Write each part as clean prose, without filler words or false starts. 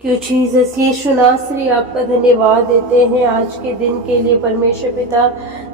क्यों जीसस यीशु नासरी आपका धन्यवाद देते हैं आज के दिन के लिए परमेश्वर पिता।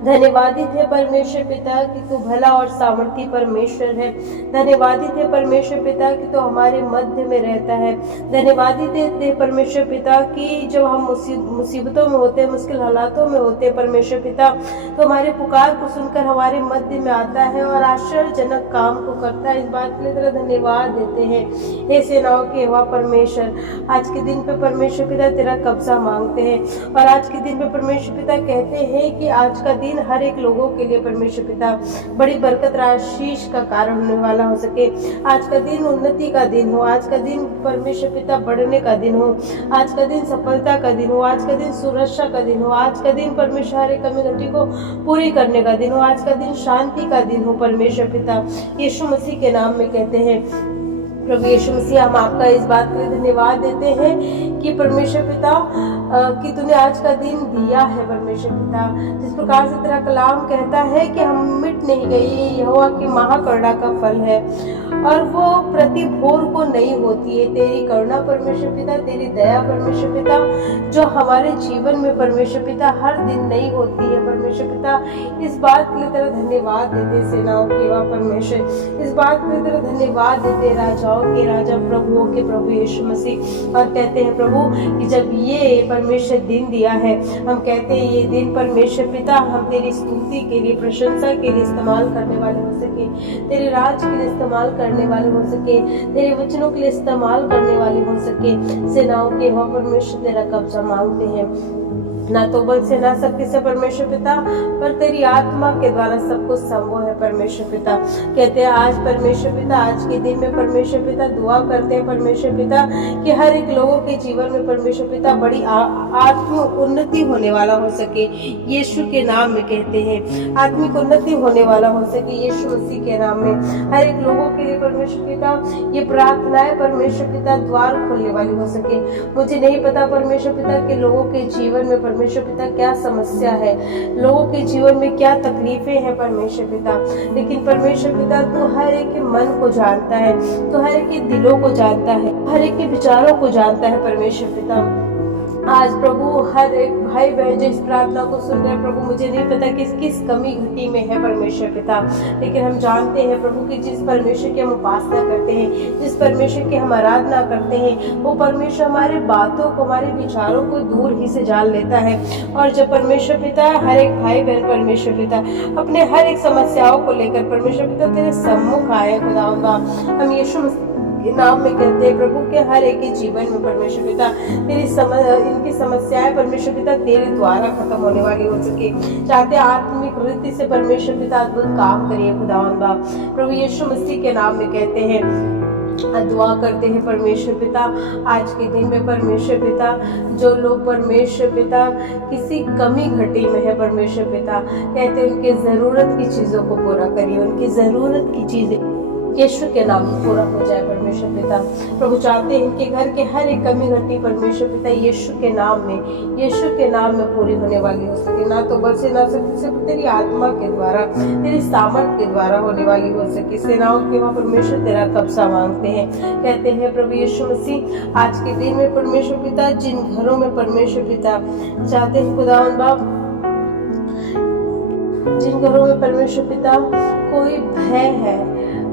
धन्यवादित है परमेश्वर पिता कि तू भला और सामर्थी परमेश्वर है। धन्यवादित है परमेश्वर पिता कि तू हमारे मध्य में रहता है। धन्यवादित है परमेश्वर पिता कि जब हम मुसीबतों में होते हैं, मुश्किल हालातों में होते हैं परमेश्वर पिता, तो हमारे पुकार को सुनकर हमारे मध्य में आता है और आश्चर्यजनक काम को करता है। इस बात के लिए तेरा धन्यवाद देते हैं हे सेनाओं के यहोवा परमेश्वर। आज के दिन पे परमेश्वर पिता तेरा कब्जा मांगते हैं और आज के दिन पे परमेश्वर पिता कहते हैं कि आज का दिन हर एक लोगों के लिए परमेश्वर पिता बड़ी बरकत आशीष का कारण होने वाला हो सके। आज का दिन उन्नति का दिन हो, आज का दिन परमेश्वर पिता बढ़ने का दिन हो, आज का दिन सफलता का दिन हो, आज का दिन सुरक्षा का दिन हो, आज का दिन परमेश्वर हर एक कमी घटी को पूरी करने का दिन हो, आज का दिन शांति का दिन हो परमेश्वर पिता। यीशु मसीह के नाम में कहते हैं प्रभु यीशु मसीह, हम आपका इस बात के लिए धन्यवाद देते हैं कि परमेश्वर पिता कि तूने आज का दिन दिया है परमेश्वर पिता। जिस प्रकार से तेरा कलाम कहता है कि हम मिट नहीं गए, यहोवा की महाकरुणा का फल है और वो प्रति भोर को नहीं होती है। तेरी करुणा परमेश्वर पिता, तेरी दया परमेश्वर पिता जो हमारे जीवन में परमेश्वर पिता हर दिन नहीं होती है परमेश्वर पिता। इस बात के लिए तेरा धन्यवाद देते सेनाओं के यहोवा परमेश्वर। इस बात के लिए तेरा धन्यवाद देते राजाओं के राजा, प्रभुओं के प्रभु यीशु मसीह। और कहते हैं प्रभु कि जब ये परमेश्वर दिन दिया है, हम कहते हैं ये दिन परमेश्वर पिता हम तेरी स्तुति के लिए, प्रशंसा के लिए इस्तेमाल करने वाले हो सके, तेरे राज के लिए इस्तेमाल करने वाले हो सके, तेरे वचनों के लिए इस्तेमाल करने वाले हो सके। सेनाओं के यहोवा परमेश्वर तेरा कब्जा मांगते हैं, ना तो बल से ना शक्ति से परमेश्वर पिता, पर तेरी आत्मा के द्वारा सब कुछ संभव है परमेश्वर पिता। कहते हैं आज परमेश्वर पिता, आज के दिन में परमेश्वर पिता दुआ करते हैं परमेश्वर पिता कि हर एक लोगों के जीवन में परमेश्वर पिता बड़ी आत्मिक उन्नति होने वाला हो सके। यीशु के नाम में कहते हैं आत्मिक उन्नति होने वाला हो सके यीशु मसीह के नाम में। हर एक लोगों के लिए परमेश्वर पिता ये प्रार्थनाएं परमेश्वर पिता द्वार खोलने वाली हो सके। मुझे नहीं पता परमेश्वर पिता के लोगों के जीवन में परमेश्वर पिता क्या समस्या है, लोगों के जीवन में क्या तकलीफें हैं परमेश्वर पिता, लेकिन परमेश्वर पिता तू हर एक के मन को जानता है, तू हर एक के दिलों को जानता है, हर एक के विचारों को जानता है परमेश्वर पिता। आज प्रभु हर एक भाई बहन जो इस प्रार्थना को सुन रहे प्रभु, मुझे नहीं पता किस किस कमी घटी में है परमेश्वर पिता, लेकिन हम जानते हैं प्रभु कि जिस परमेश्वर की हम उपासना करते हैं, जिस परमेश्वर की हम आराधना करते हैं, वो परमेश्वर हमारे बातों को, हमारे विचारों को दूर ही से जान लेता है। और जब परमेश्वर पिता हर एक भाई बहन परमेश्वर पिता अपने हर एक समस्याओं को लेकर परमेश्वर पिता तेरे सम्मुख आए खुदावंदा, हम यीशु नाम में कहते हैं प्रभु के हर एक के जीवन में परमेश्वर पिता तेरी इनकी समस्याएं परमेश्वर पिता तेरे द्वारा खत्म होने वाली हो सके। चाहते आत्मिक वृत्ति से परमेश्वर पिता अद्भुत काम करिए खुदावंदा। प्रभु यीशु मसीह के नाम में कहते हैं दुआ करते हैं परमेश्वर पिता आज के दिन में परमेश्वर पिता जो लोग परमेश्वर पिता किसी कमी घटी में है परमेश्वर पिता, कहते हैं उनके जरूरत की चीजों को पूरा करिए, उनकी जरूरत की चीजें यीशु के नाम में पूरा हो जाए परमेश्वर पिता। प्रभु चाहते हैं इनके घर के हर एक कमी घटी परमेश्वर पिता यीशु के नाम में पूरी होने वाली हो सके। ना तो बल से ना शक्ति से तेरी आत्मा के द्वारा, तेरी सामर्थ के द्वारा होने वाली हो सके। सेनाओं के वहाँ परमेश्वर तेरा कब्जा मांगते हैं। कहते हैं प्रभु यीशु मसीह आज के दिन में परमेश्वर पिता जिन घरों में परमेश्वर पिता चाहते हैं खुदावंद बाप, जिन घरों में परमेश्वर पिता कोई भय है,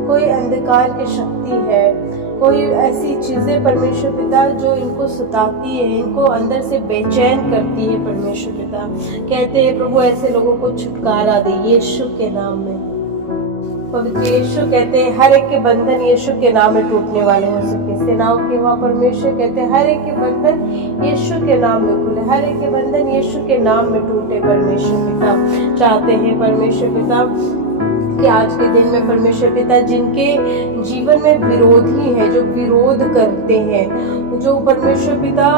कोई अंधकार की शक्ति है, कोई ऐसी चीजें परमेश्वर पिता जो इनको सताती है, इनको अंदर से बेचैन करती है परमेश्वर पिता, कहते हैं प्रभु ऐसे लोगों को छुटकारा दे यीशु के नाम में। पवित्र यीशु कहते हैं हर एक के बंधन यीशु के नाम में टूटने वाले हो सके। सेनाओं के वहाँ परमेश्वर कहते हैं हर एक के बंधन यीशु के नाम में खुले, हर एक के बंधन यीशु के नाम में टूटे परमेश्वर पिता। चाहते हैं परमेश्वर पिता कि आज के दिन में परमेश्वर पिता जिनके जीवन में विरोधी है, जो विरोध करते हैं, जो परमेश्वर पिता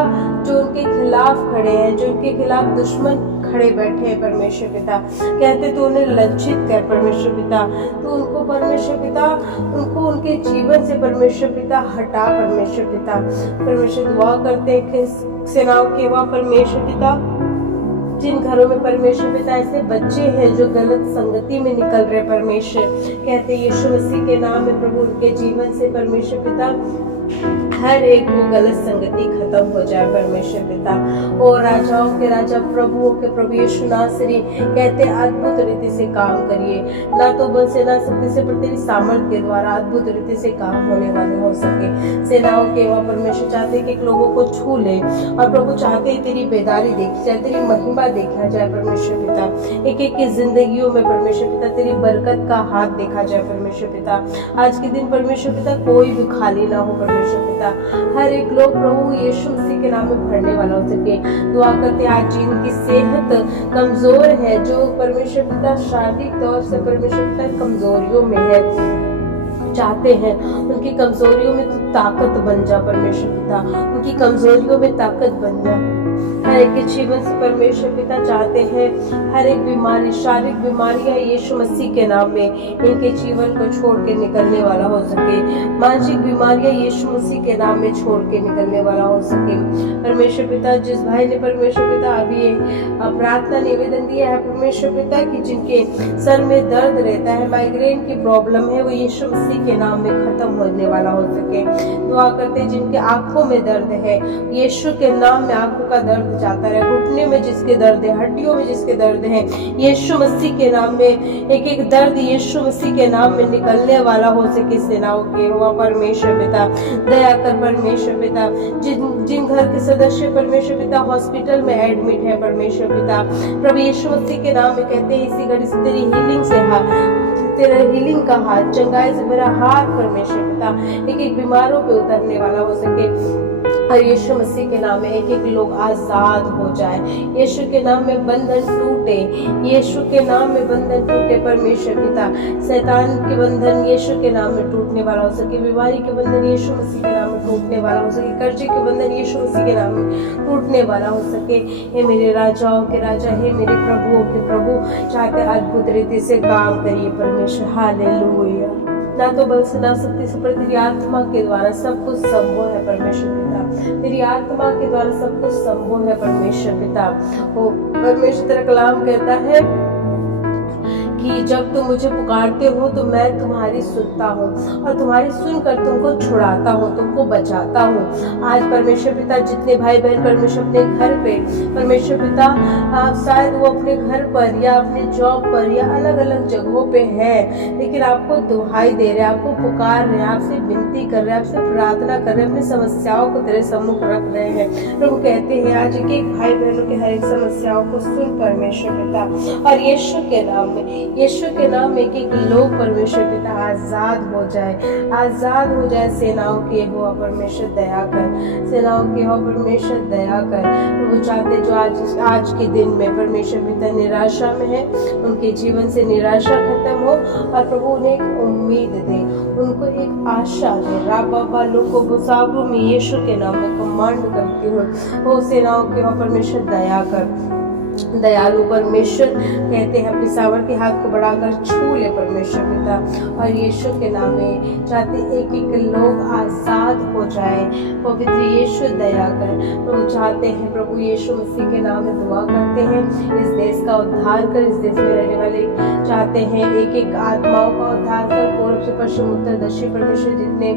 जो उनके खिलाफ खड़े हैं, जो उनके खिलाफ दुश्मन खड़े बैठे हैं परमेश्वर पिता, कहते तो उन्हें लज्जित कर परमेश्वर पिता, तो उनको परमेश्वर पिता उनको उनके जीवन से परमेश्वर पिता हटा परमेश्वर पिता। परमेश्वर दुआ करते हैं कि सेनाओं के वहाँ परमेश्वर पिता जिन घरों में परमेश्वर पिता ऐसे बच्चे हैं जो गलत संगति में निकल रहे परमेश्वर, कहते यीशु मसीह के नाम में प्रभु उनके जीवन से परमेश्वर पिता हर एक वो गलत संगति खत्म हो जाए परमेश्वर पिता। ओ राजाओं के राजा, प्रभुओं के प्रभु यीशु नासरी कहते अद्भुत रीति से काम करिए, ना तो बल से ना शक्ति से पर तेरी सामर्थ के द्वारा अद्भुत रीति से काम होने वाले हो सके। सेनाओं के वह परमेश्वर चाहते कि एक लोगों को छू ले, और प्रभु चाहते ही तेरी बेदारी देखी जाए, तेरी महिमा देखा जाए परमेश्वर पिता। एक एक की जिंदगियों में परमेश्वर पिता तेरी बरकत का हाथ देखा जाए परमेश्वर पिता। आज के दिन परमेश्वर पिता कोई भी खाली ना हो परमेश्वर पिता। हर एक लोग प्रभु यीशु मसीह के नाम में भरने वाला हो सके। दुआ करते आज जिनकी सेहत कमजोर है, जो परमेश्वर पिता शारीरिक तौर से परमेश्वर पिता कमजोरियों में है, चाहते हैं उनकी कमजोरियों में तो ताकत बन जा परमेश्वर पिता, उनकी कमजोरियों में ताकत बन जा। हर एक के जीवन से परमेश्वर पिता चाहते हैं हर एक बीमारी, शारीरिक बीमारियां यीशु मसीह के नाम में इनके जीवन को छोड़ के निकलने वाला हो सके। मानसिक बीमारियां यीशु मसीह के नाम में छोड़ के निकलने वाला हो सके परमेश्वर पिता। जिस भाई ने परमेश्वर पिता अभी ये प्रार्थना निवेदन दिया है परमेश्वर पिता की, जिनके सर में दर्द रहता है, माइग्रेन की प्रॉब्लम है, वो यीशु मसीह के नाम में खत्म होने वाला हो सके। दुआ करते जिनके आंखों में दर्द है, यीशु के नाम में आंखों का दर्द जाता रहे। घुटने में जिसके दर्द है, हड्डियों में जिसके दर्द है, यीशु मसीह के नाम में एक एक दर्द यीशु मसीह के नाम में निकलने वाला हो सके। सेनाओं के हुआ परमेश्वर पिता दया कर परमेश्वर पिता। जिन घर के सदस्य परमेश्वर पिता हॉस्पिटल में एडमिट है परमेश्वर पिता, प्रभु यीशु मसीह के नाम में कहते हैं इसी घड़ी से तेरी हीलिंग से तेरा हीलिंग का हाथ, चंगाई से मेरा हाथ परमेश्वर पिता एक एक बीमारों पे उतरने वाला हो सके। और यीशु मसीह के नाम में एक एक लोग आजाद हो जाए, यीशु के नाम में बंधन टूटे, यीशु के नाम में बंधन टूटे परमेश्वर पिता। शैतान के बंधन यीशु के नाम में टूटने वाला हो सके, बीमारी के बंधन यीशु मसीह के नाम में टूटने वाला हो सके, कर्जे के बंधन यीशु मसीह के नाम में टूटने वाला हो सके। हे मेरे राजाओं के राजा, हे मेरे प्रभुओं के प्रभु, चाहते अद्भुत रीति से काम करिए परमेश्वर। हालेलुया। ना तो बल से ना शक्ति से पर तेरी आत्मा के द्वारा सब कुछ संभव है परमेश्वर पिता। तेरी आत्मा के द्वारा सब कुछ संभव है परमेश्वर पिता। वो परमेश्वर तेरा कलाम कहता है कि जब तुम मुझे पुकारते हो तो मैं तुम्हारी सुनता हूँ और तुम्हारी सुनकर तुमको छुड़ाता हूँ, तुमको बचाता हूँ। आज परमेश्वर पिता जितने भाई बहन परमेश्वर अपने घर पे परमेश्वर पिता शायद वो अपने घर पर या अपने जॉब पर या अलग अलग जगहों पे है, लेकिन आपको दुहाई दे रहे हैं, आपको पुकार रहे हैं, आपसे विनती कर रहे हैं, आपसे प्रार्थना कर रहे हैं, अपनी समस्याओं को तेरे सम्मुख रख रहे हैं। प्रभु कहते हैं आज एक भाई बहनों के हर एक समस्याओं को सुन परमेश्वर पिता, और यीशु के नाम में, यीशु के नाम में एक लोग परमेश्वर पिता आजाद हो जाए, आजाद हो जाए। सेनाओं के हो परमेश्वर दया कर, सेनाओं के हो परमेश्वर दया कर। वो चाहते जो आज के दिन में परमेश्वर पिता निराशा में है, उनके जीवन से निराशा खत्म हो और प्रभु उन्हें एक उम्मीद दे, उनको एक आशा दे। राबा लोगों को साबरू में यीशु के नाम में कमांड करती हूँ, वो सेनाओं के हो परमेश्वर दया कर। दयालु परमेश्वर कहते हैं अपनी सामर्थ के हाथ को बढ़ाकर छू ले परमेश्वर पिता, और यीशु के नाम में चाहते एक एक लोग आजाद हो जाए। पवित्र यीशु दया कर। प्रभु चाहते हैं प्रभु यीशु मसीह के नाम में दुआ करते हैं इस देश का उद्धार कर, इस देश में रहने वाले चाहते हैं एक एक आत्माओं का उद्धार कर। पूर्व से पश्चिम उत्तर दक्षिण परमेश्वर जितने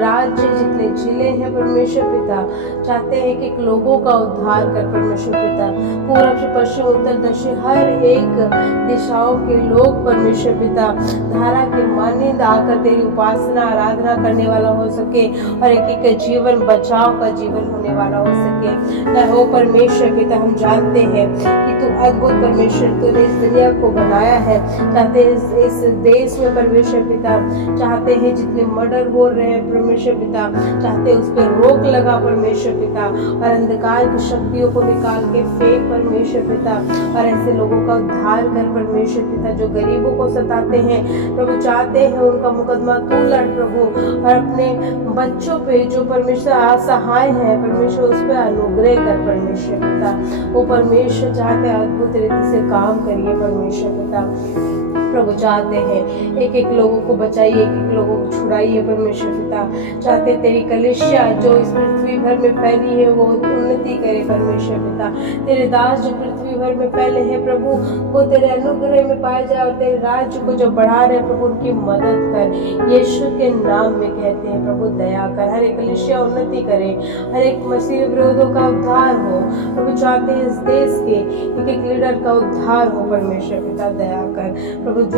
राज्य जितने जिले हैं परमेश्वर पिता चाहते हैं एक एक लोगों का उद्धार कर परमेश्वर पिता। पूर्व से पश्चिम उत्तर दक्षिण हर एक दिशाओं के लोग परमेश्वर पिता धारा के मानिंद आकर तेरी उपासना आराधना करने वाला हो सके, और एक एक जीवन बचाव का जीवन होने वाला हो सके। न हो परमेश्वर पिता हम जानते हैं कि तू अद्भुत परमेश्वर, तूने इस दुनिया को बनाया है। चाहते हैं इस देश में परमेश्वर पिता चाहते हैं जितने मर्डर हो रहे हैं परमेश्वर पिता चाहते हैं उस पर रोक लगा परमेश्वर पिता, और अंधकार की शक्तियों को निकाल के फेंक परमेश्वर पिता, और ऐसे लोगों का उद्धार कर परमेश्वर पिता जो गरीबों को सताते हैं। प्रभु चाहते हैं उनका मुकदमा तू लड़ प्रभु, और अपने बच्चों पे जो परमेश्वर असहाय है परमेश्वर उस पर अनुग्रह कर परमेश्वर पिता। वो परमेश्वर चाहते हैं अद्भुत रीति से काम करिए परमेश्वर पिता। प्रभु चाहते हैं एक एक लोगों को बचाइए, एक एक लोगों को छुड़ाइए परमेश्वर पिता। चाहते तेरी कलीसिया जो इस पृथ्वी भर में फैली है वो उन्नति करे परमेश्वर पिता। तेरे दास जो पृथ्वी भर में फैले हैं प्रभु, वो तेरे अनुग्रह में पाए जाए और तेरे राज्य को जो बढ़ा रहे प्रभु उनकी मदद कर। यीशु के नाम में कहते हैं प्रभु दया कर, हर एक कलीसिया उन्नति करे, हर एक मसीह विरोधों का उद्धार हो प्रभु। चाहते हैं इस देश के एक एक लीडर का उद्धार हो परमेश्वर पिता दया कर प्रभु।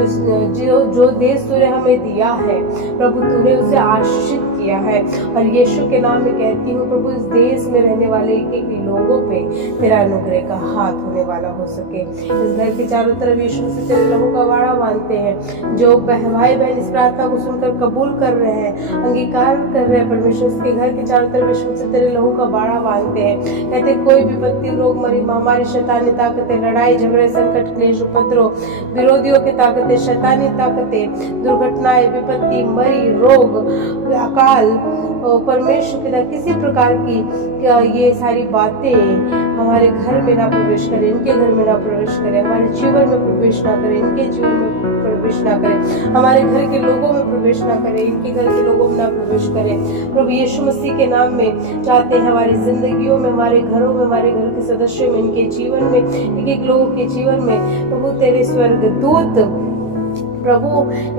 जो देश तूने हमें दिया है प्रभु, तूने उसे आशीषित किया है और यीशु के नाम में कहती हूँ प्रभु, इस देश में रहने वाले एक एक लोगों पे तेरा अनुग्रह का हाथ होने वाला हो सके। इस घर के चारों तरफ यीशु से तेरे लहू का वाड़ा बांधते हैं। जो भाई बहन इस प्रार्थना को सुनकर कबूल कर रहे हैं, अंगीकार कर रहे हैं परमेश्वर, इसके घर के चारों तरफ यीशु से तेरे लहू का वाड़ा बांधते हैं। कहते कोई विपत्ति, रोग, मरी, महामारी, शैतानी ताकतें, लड़ाई झगड़े, संकट, क्लेश, उपद्रव, विरोधियों की ताकतें, शैतानी ताकतें, दुर्घटनाएं, विपत्ति, मरी, रोग, अकाल, परमेश्वर पिता किसी प्रकार की ये सारी बातें हमारे घर में ना प्रवेश करें, इनके घर में ना प्रवेश करें, हमारे जीवन में प्रवेश ना करें, इनके जीवन में प्रवेश ना करें, हमारे घर के लोगों में प्रवेश ना करें, इनके घर के लोगों में ना प्रवेश करें। प्रभु यीशु मसीह के नाम में चाहते हैं हमारी जिंदगियों में, हमारे घरों में, हमारे घर के सदस्यों में, इनके जीवन में, एक एक लोगों के जीवन में प्रभु तेरे स्वर्गदूत प्रभु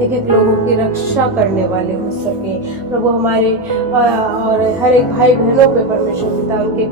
एक एक लोगों की रक्षा करने वाले हो सके प्रभु। हमारे और हर एक भाई बहनों पे परमेश्वर पिता उनके